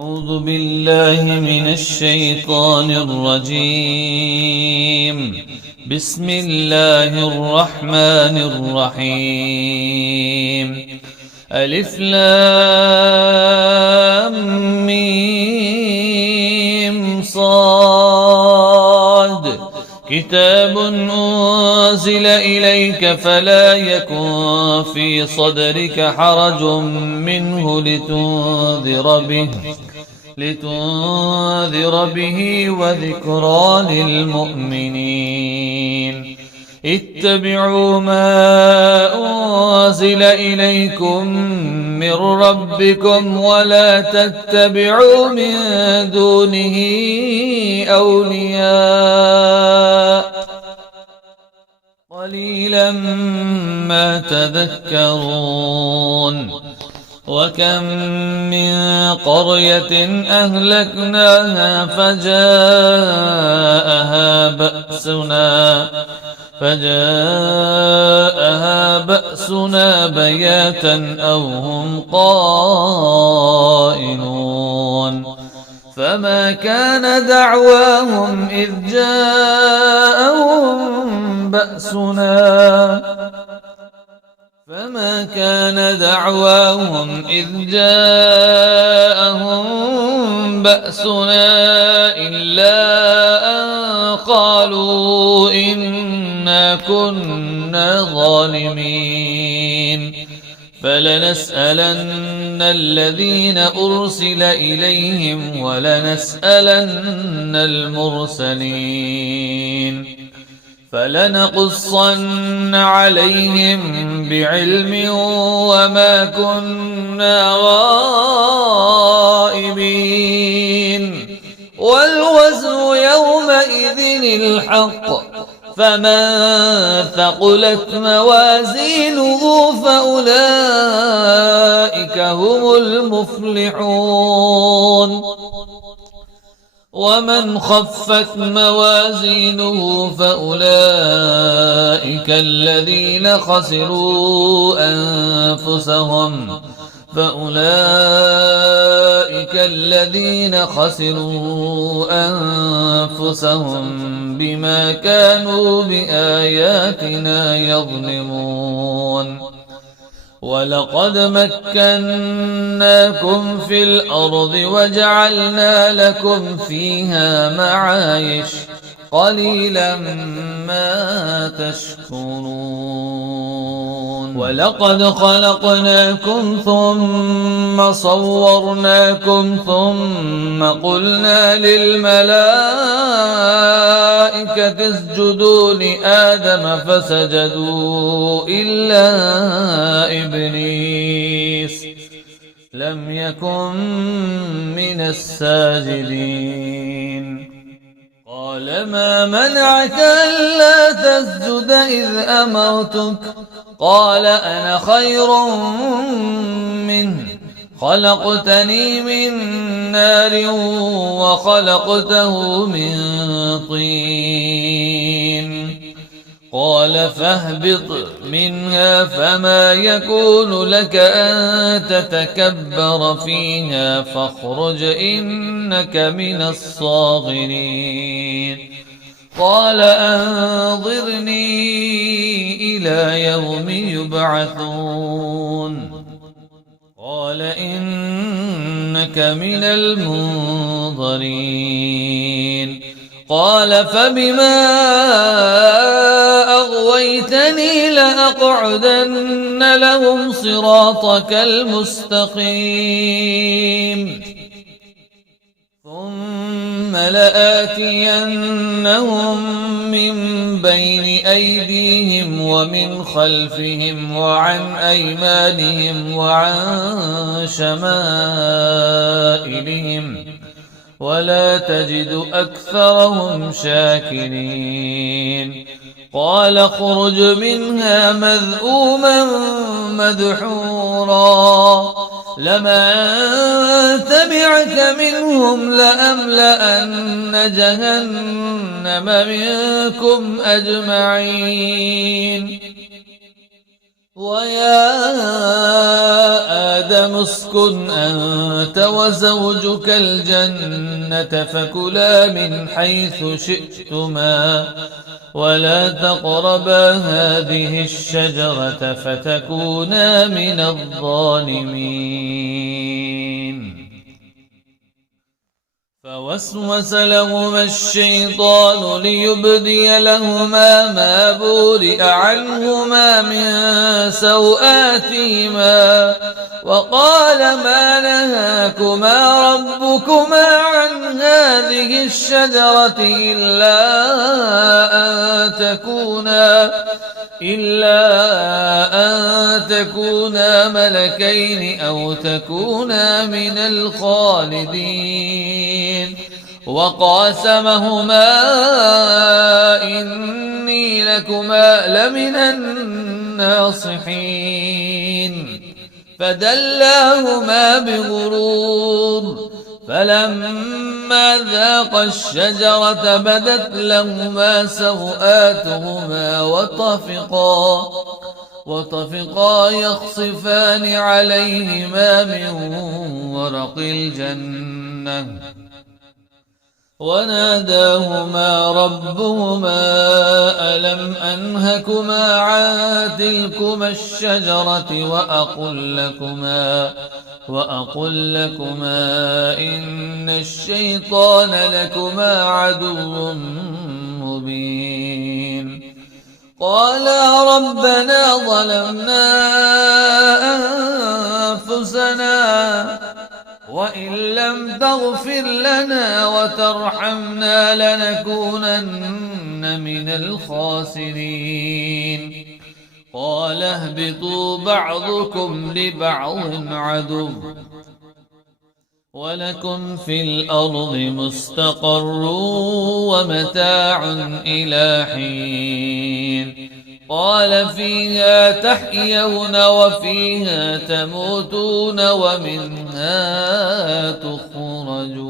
أعوذ بالله من الشيطان الرجيم. بسم الله الرحمن الرحيم. ألف لام ميم صاد. كتاب أنزل إليك فلا يكن في صدرك حرج منه لتنذر به وذكرى للمؤمنين. اتبعوا ما أنزل إليكم من ربكم ولا تتبعوا من دونه أولياء قليلا ما تذكرون. وكم من قرية أهلكناها فجاءها بأسنا بياتا أو هم قائلون. فما كان دعواهم إذ جاءهم بأسنا إلا أن قالوا إنا كنا ظالمين. فلنسألن الذين أرسل إليهم ولنسألن المرسلين. فلنقصن عليهم بعلم وما كنا غائبين. والوزن يومئذ الحق. فمن ثقلت موازينه فأولئك هم المفلحون. ومن خفت موازينه فأولئك الذين خسروا أنفسهم بما كانوا بآياتنا يظلمون. ولقد مكناكم في الأرض وجعلنا لكم فيها معايش قليلا ما تشكرون. ولقد خلقناكم ثم صورناكم ثم قلنا للملائكة اسجدوا لآدم فسجدوا إلا إبليس لم يكن من الساجدين. قال ما منعك ألا تسجد إذ أمرتك؟ قال أنا خير منه خلقتني من نار وخلقته من طين. قال فاهبط منها فما يكون لك أن تتكبر فيها فاخرج إنك من الصاغرين. قال أنظرني إلى يوم يبعثون. قال إنك من المنظرين. قال فبما أغويتني لأقعدن لهم صراطك المستقيم ثم لآتينهم من بين أيديهم ومن خلفهم وعن أيمانهم وعن شمائلهم ولا تجد أكثرهم شاكرين. قال اخرج منها مذءوما مدحورا لمن تبعك منهم لأملأن جهنم منكم أجمعين. ويا آدم اسكن أنت وزوجك الجنة فكلا من حيث شئتما ولا تقربا هذه الشجرة فتكونا من الظالمين. فوسوس لهما الشيطان ليبدي لهما ما بورئ عنهما من سوآتهما وقال ما نهاكما ربكما عن هذه الشجرة إلا أن تكونا ملكين أو تكونا من الخالدين. وقاسمهما إني لكما لمن الناصحين فدلاهما بغرور فلما ذاقا الشجرة بدت لهما سوآتهما وطفقا يخصفان عليهما من ورق الجنة وناداهما ربهما ألم أنهكما عن تلكما الشجرة وأقل لكما إن الشيطان لكما عدو مبين. قالا ربنا ظلمنا أنفسنا وإن لم تغفر لنا وترحمنا لنكونن من الخاسرين. قال اهبطوا بعضكم لبعض عدو ولكم في الأرض مستقر ومتاع إلى حين. قال فيها تحيون وفيها تموتون ومنها تخرجون.